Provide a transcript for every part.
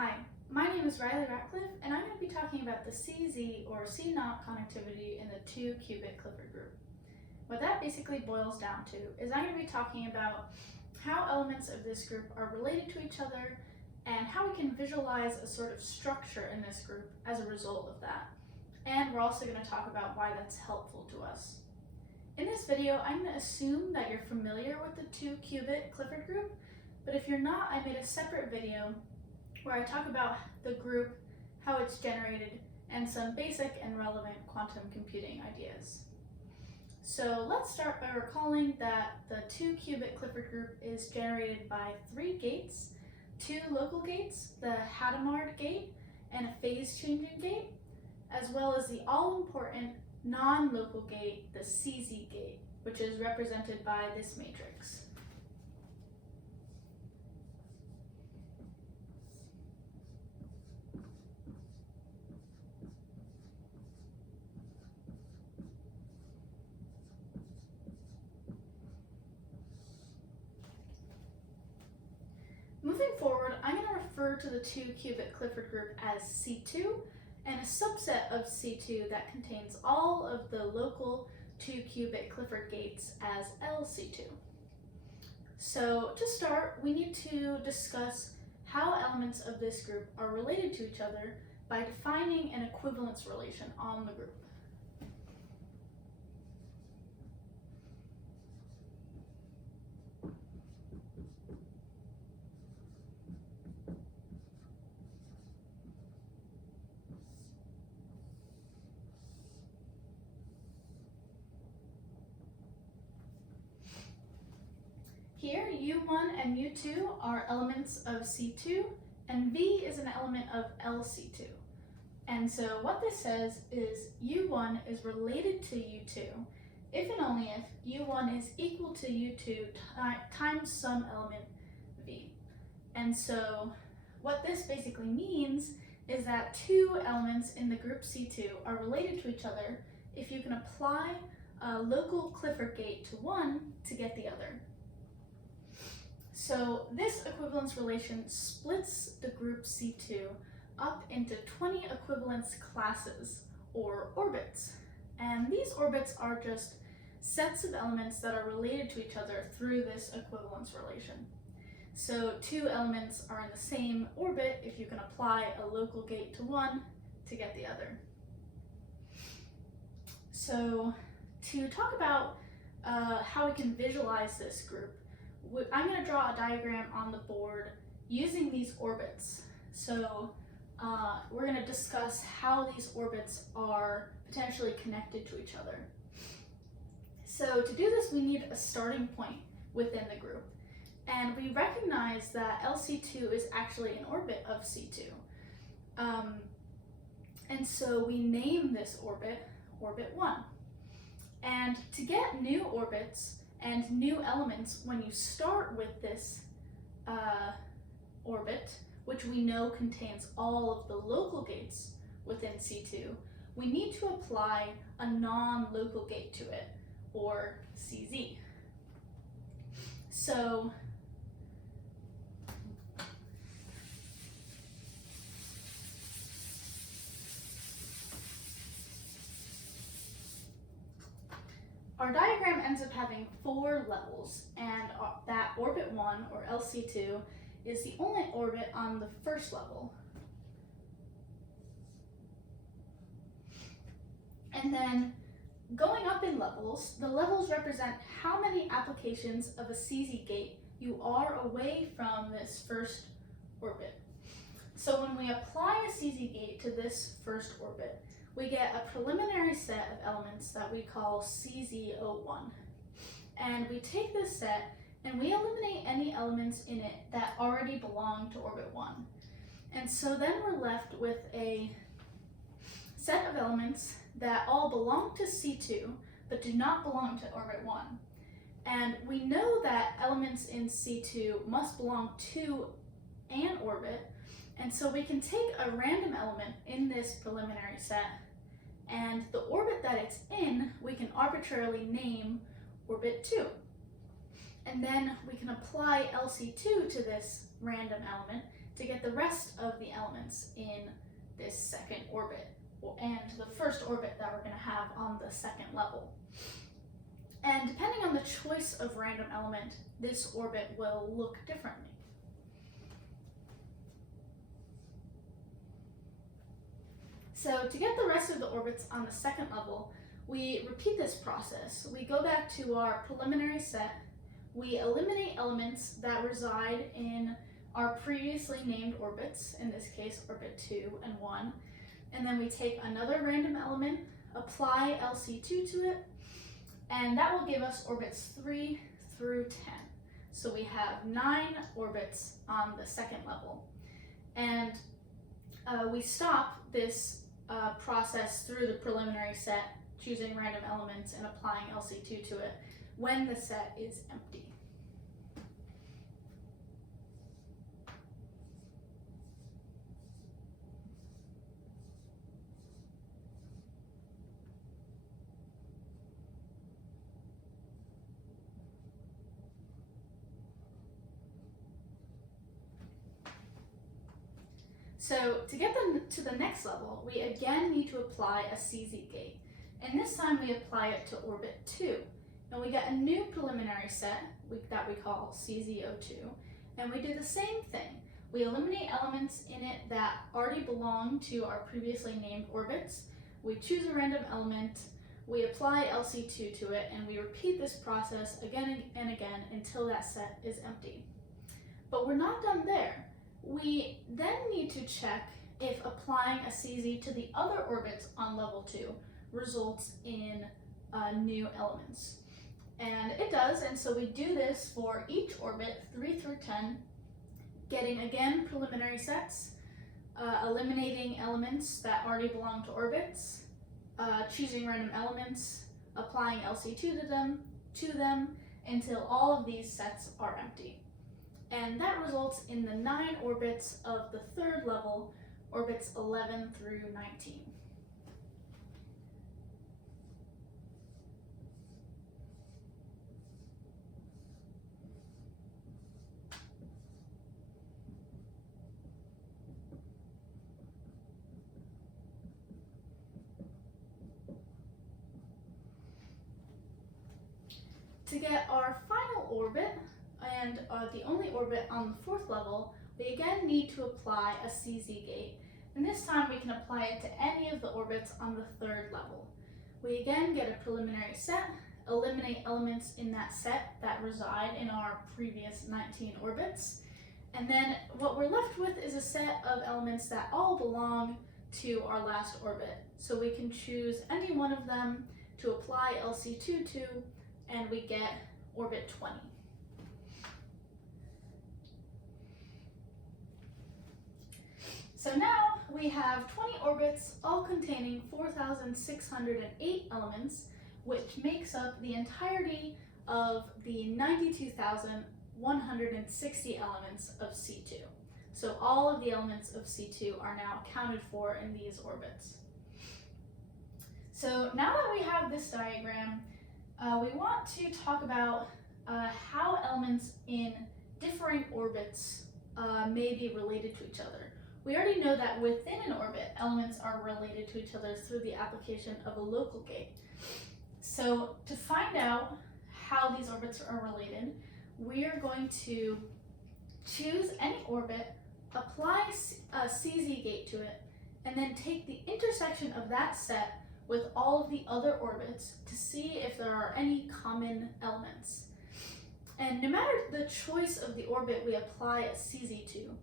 Hi, my name is Riley Ratcliffe, and I'm going to be talking about the CZ or C0 connectivity in the 2-qubit Clifford group. What that basically boils down to is I'm going to be talking about how elements of this group are related to each other and how we can visualize a sort of structure in this group as a result of that. And we're also going to talk about why that's helpful to us. In this video, I'm going to assume that you're familiar with the 2-qubit Clifford group, but if you're not, I made a separate video where I talk about the group, how it's generated, and some basic and relevant quantum computing ideas. So let's start by recalling that the 2-qubit Clifford group is generated by 3 gates, 2 local gates, the Hadamard gate and a phase-changing gate, as well as the all-important non-local gate, the CZ gate, which is represented by this matrix. Moving forward, I'm going to refer to the 2-qubit Clifford group as C2 and a subset of C2 that contains all of the local 2-qubit Clifford gates as LC2. So to start, we need to discuss how elements of this group are related to each other by defining an equivalence relation on the group. Here, U1 and U2 are elements of C2, and V is an element of LC2. And so what this says is U1 is related to U2 if and only if U1 is equal to U2 times some element V. And so what this basically means is that 2 elements in the group C2 are related to each other if you can apply a local Clifford gate to one to get the other. So this equivalence relation splits the group C2 up into 20 equivalence classes, or orbits. And these orbits are just sets of elements that are related to each other through this equivalence relation. So 2 elements are in the same orbit if you can apply a local gate to one to get the other. So to talk about how we can visualize this group, I'm going to draw a diagram on the board using these orbits. So we're going to discuss how these orbits are potentially connected to each other. So to do this, we need a starting point within the group. And we recognize that LC2 is actually an orbit of C2. And so we name this orbit, orbit 1. And to get new orbits and new elements, when you start with this orbit, which we know contains all of the local gates within C2, we need to apply a non-local gate to it, or CZ. So our diagram ends up having 4 levels, and that orbit 1, or LC2, is the only orbit on the first level. And then going up in levels, the levels represent how many applications of a CZ gate you are away from this first orbit. So when we apply a CZ gate to this first orbit, we get a preliminary set of elements that we call CZ01. And we take this set and we eliminate any elements in it that already belong to orbit 1. And so then we're left with a set of elements that all belong to C2 but do not belong to orbit 1. And we know that elements in C2 must belong to an orbit, and so we can take a random element in this preliminary set, and the orbit that it's in, we can arbitrarily name orbit 2. And then we can apply LC2 to this random element to get the rest of the elements in this second orbit, and the first orbit that we're going to have on the second level. And depending on the choice of random element, this orbit will look differently. So to get the rest of the orbits on the second level, we repeat this process. We go back to our preliminary set, we eliminate elements that reside in our previously named orbits, in this case orbit 2 and 1, and then we take another random element, apply LC2 to it, and that will give us orbits 3 through 10. So we have 9 orbits on the second level. And we stop this process through the preliminary set, choosing random elements and applying LC2 to it, when the set is empty. So to get them to the next level, we again need to apply a CZ gate. And this time we apply it to orbit 2. And we get a new preliminary set that we call CZ02. And we do the same thing. We eliminate elements in it that already belong to our previously named orbits. We choose a random element, we apply LC2 to it, and we repeat this process again and again until that set is empty. But we're not done there. We then need to check if applying a CZ to the other orbits on level 2 results in new elements. And it does, and so we do this for each orbit 3 through 10, getting again preliminary sets, eliminating elements that already belong to orbits, choosing random elements, applying LC2 to them until all of these sets are empty. And that results in the 9 orbits of the third level, orbits 11 through 19. To get our final orbit, and the only orbit on the fourth level, we again need to apply a CZ gate, and this time we can apply it to any of the orbits on the third level. We again get a preliminary set, eliminate elements in that set that reside in our previous 19 orbits, and then what we're left with is a set of elements that all belong to our last orbit. So we can choose any one of them to apply LC2 to, and we get orbit 20. So now we have 20 orbits, all containing 4,608 elements, which makes up the entirety of the 92,160 elements of C2. So all of the elements of C2 are now accounted for in these orbits. So now that we have this diagram, we want to talk about how elements in differing orbits may be related to each other. We already know that within an orbit, elements are related to each other through the application of a local gate. So to find out how these orbits are related, we are going to choose any orbit, apply a CZ gate to it, and then take the intersection of that set with all of the other orbits to see if there are any common elements. And no matter the choice of the orbit we apply a CZ to,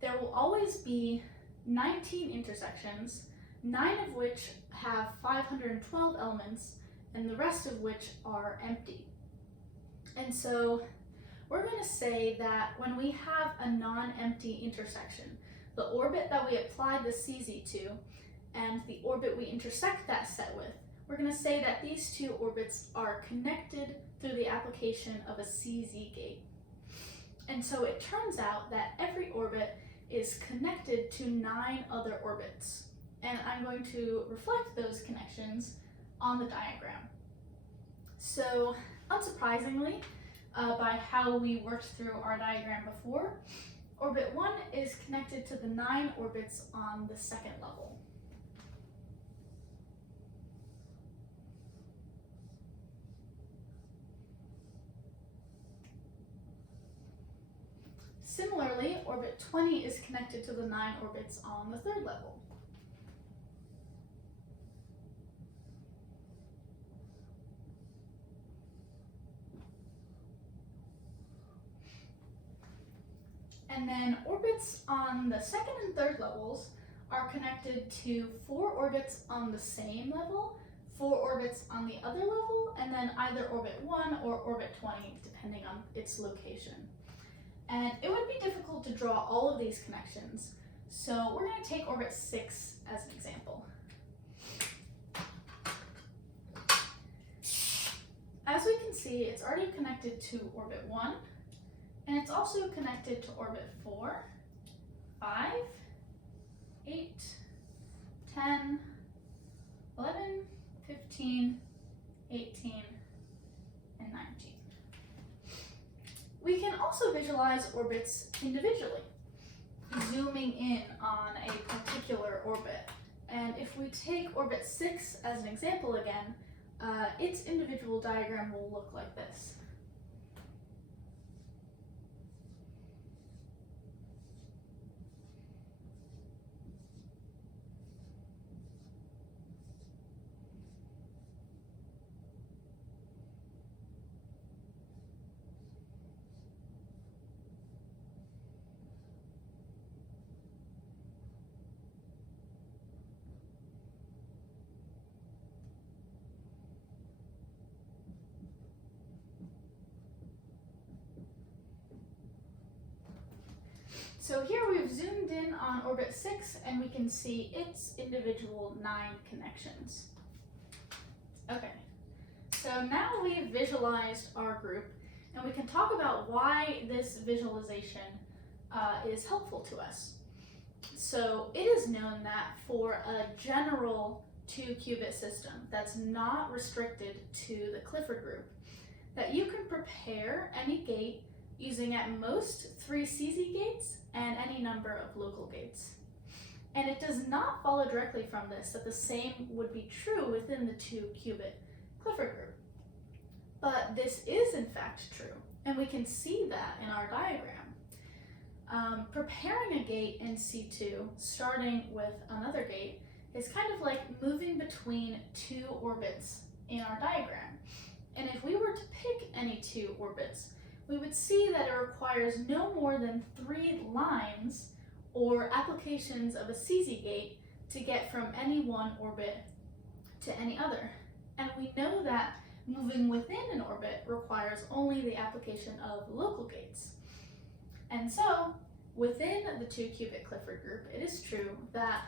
there will always be 19 intersections, 9 of which have 512 elements, and the rest of which are empty. And so we're going to say that when we have a non-empty intersection, the orbit that we applied the CZ to and the orbit we intersect that set with, we're going to say that these two orbits are connected through the application of a CZ gate. And so it turns out that every orbit is connected to 9 other orbits. And I'm going to reflect those connections on the diagram. So unsurprisingly, by how we worked through our diagram before, Orbit 1 is connected to the 9 orbits on the second level. Similarly, orbit 20 is connected to the 9 orbits on the third level. And then orbits on the second and third levels are connected to 4 orbits on the same level, 4 orbits on the other level, and then either orbit 1 or orbit 20, depending on its location. And it would be difficult to draw all of these connections, so we're going to take orbit 6 as an example. As we can see, it's already connected to orbit 1, and it's also connected to orbit 4, 5, 8, 10, 11, 15, 18, and 19. We can also visualize orbits individually, zooming in on a particular orbit. And if we take orbit 6 as an example again, its individual diagram will look like this. So here we've zoomed in on orbit 6 and we can see its individual 9 connections. Okay, so now we've visualized our group and we can talk about why this visualization is helpful to us. So it is known that for a general 2-qubit system that's not restricted to the Clifford group, that you can prepare any gate using at most 3 CZ gates and any number of local gates. And it does not follow directly from this that the same would be true within the 2-qubit Clifford group. But this is in fact true, and we can see that in our diagram. Preparing a gate in C2, starting with another gate, is kind of like moving between 2 orbits in our diagram. And if we were to pick any 2 orbits, we would see that it requires no more than 3 lines or applications of a CZ gate to get from any one orbit to any other. And we know that moving within an orbit requires only the application of local gates. And so, within the 2-qubit Clifford group, it is true that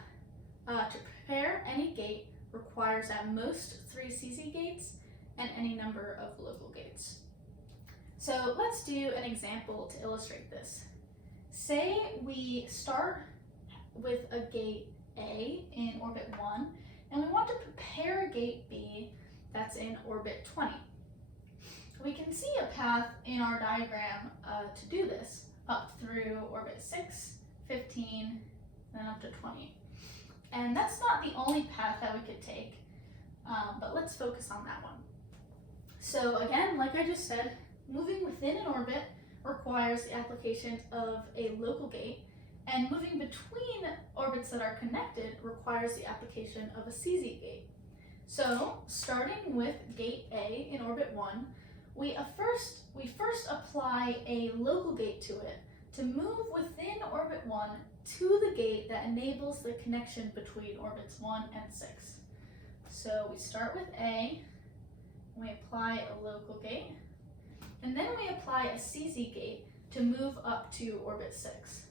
to prepare any gate requires at most 3 CZ gates and any number of local gates. So let's do an example to illustrate this. Say we start with a gate A in orbit 1, and we want to prepare a gate B that's in orbit 20. We can see a path in our diagram to do this, up through orbit 6, 15, then up to 20. And that's not the only path that we could take, but let's focus on that one. So again, like I just said, moving within an orbit requires the application of a local gate, and moving between orbits that are connected requires the application of a CZ gate. So, starting with gate A in orbit 1, we first apply a local gate to it to move within orbit 1 to the gate that enables the connection between orbits 1 and 6. So we start with A, we apply a local gate, and then we apply a CZ gate to move up to orbit 6.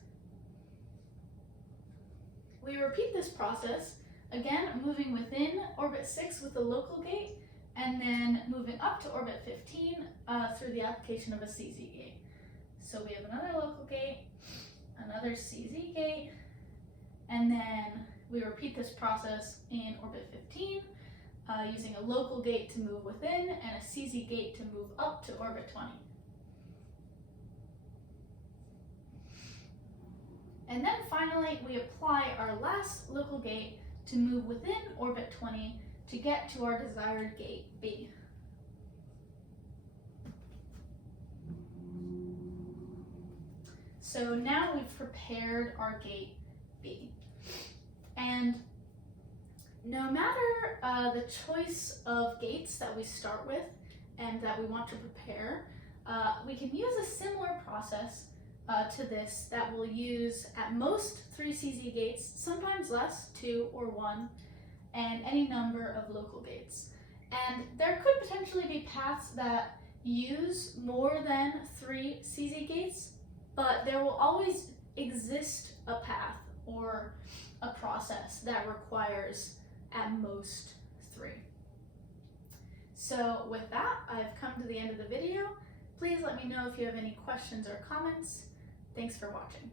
We repeat this process, again moving within orbit 6 with a local gate, and then moving up to orbit 15 through the application of a CZ gate. So we have another local gate, another CZ gate, and then we repeat this process in orbit 15, using a local gate to move within and a CZ gate to move up to orbit 20. And then finally, we apply our last local gate to move within orbit 20 to get to our desired gate B. So now we've prepared our gate B. And no matter the choice of gates that we start with and that we want to prepare, we can use a similar process to this that will use at most 3 CZ gates, sometimes less, 2 or 1, and any number of local gates. And there could potentially be paths that use more than 3 CZ gates, but there will always exist a path or a process that requires at most 3. So with that, I've come to the end of the video. Please let me know if you have any questions or comments. Thanks for watching.